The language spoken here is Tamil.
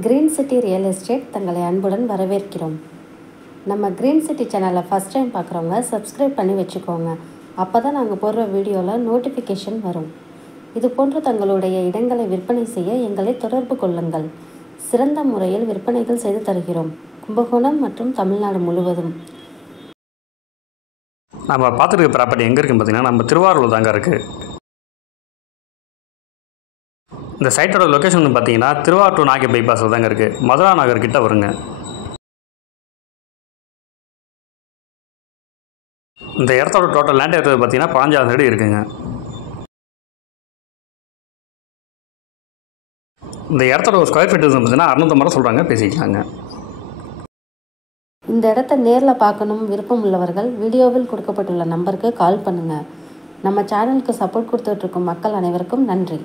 கிரீன் சிட்டி ரியல் எஸ்டேட் தங்களை அன்புடன் வரவேற்கிறோம். நம்ம கிரீன் சிட்டி சேனலை ஃபஸ்ட் டைம் பார்க்குறவங்க சப்ஸ்கிரைப் பண்ணி வச்சுக்கோங்க. அப்போ தான் நாங்கள் போடுற வீடியோவில் நோட்டிஃபிகேஷன் வரும். இது போன்று தங்களுடைய இடங்களை விற்பனை செய்ய எங்களை தொடர்பு கொள்ளுங்கள். சிறந்த முறையில் விற்பனைகள் செய்து தருகிறோம். கும்பகோணம் மற்றும் தமிழ்நாடு முழுவதும். நம்ம பார்த்துருக்க ப்ராப்பர்ட்டி எங்கே இருக்குன்னு பார்த்தீங்கன்னா நம்ம திருவாரூர் தாங்க இருக்குது. இந்த சைட்டோட லொக்கேஷன் பார்த்தீங்கன்னா திருவாரூர் நாகை பைபாஸில் தாங்க இருக்குது. மதுரா நகர் கிட்ட வருங்க. இந்த இடத்தோட டோட்டல் லேண்ட் ஏரியா பார்த்தீங்கன்னா 15,000 அடி இருக்குங்க. இந்த இடத்தோட ஸ்கொயர் ஃபீட் பார்த்தீங்கன்னா 650 சொல்கிறாங்க, பேசிக்கலாங்க. இந்த இடத்த நேரில் பார்க்கணும் விருப்பம் உள்ளவர்கள் வீடியோவில் கொடுக்கப்பட்டுள்ள நம்பருக்கு கால் பண்ணுங்கள். நம்ம சேனலுக்கு சப்போர்ட் கொடுத்துட்ருக்கும் மக்கள் அனைவருக்கும் நன்றி.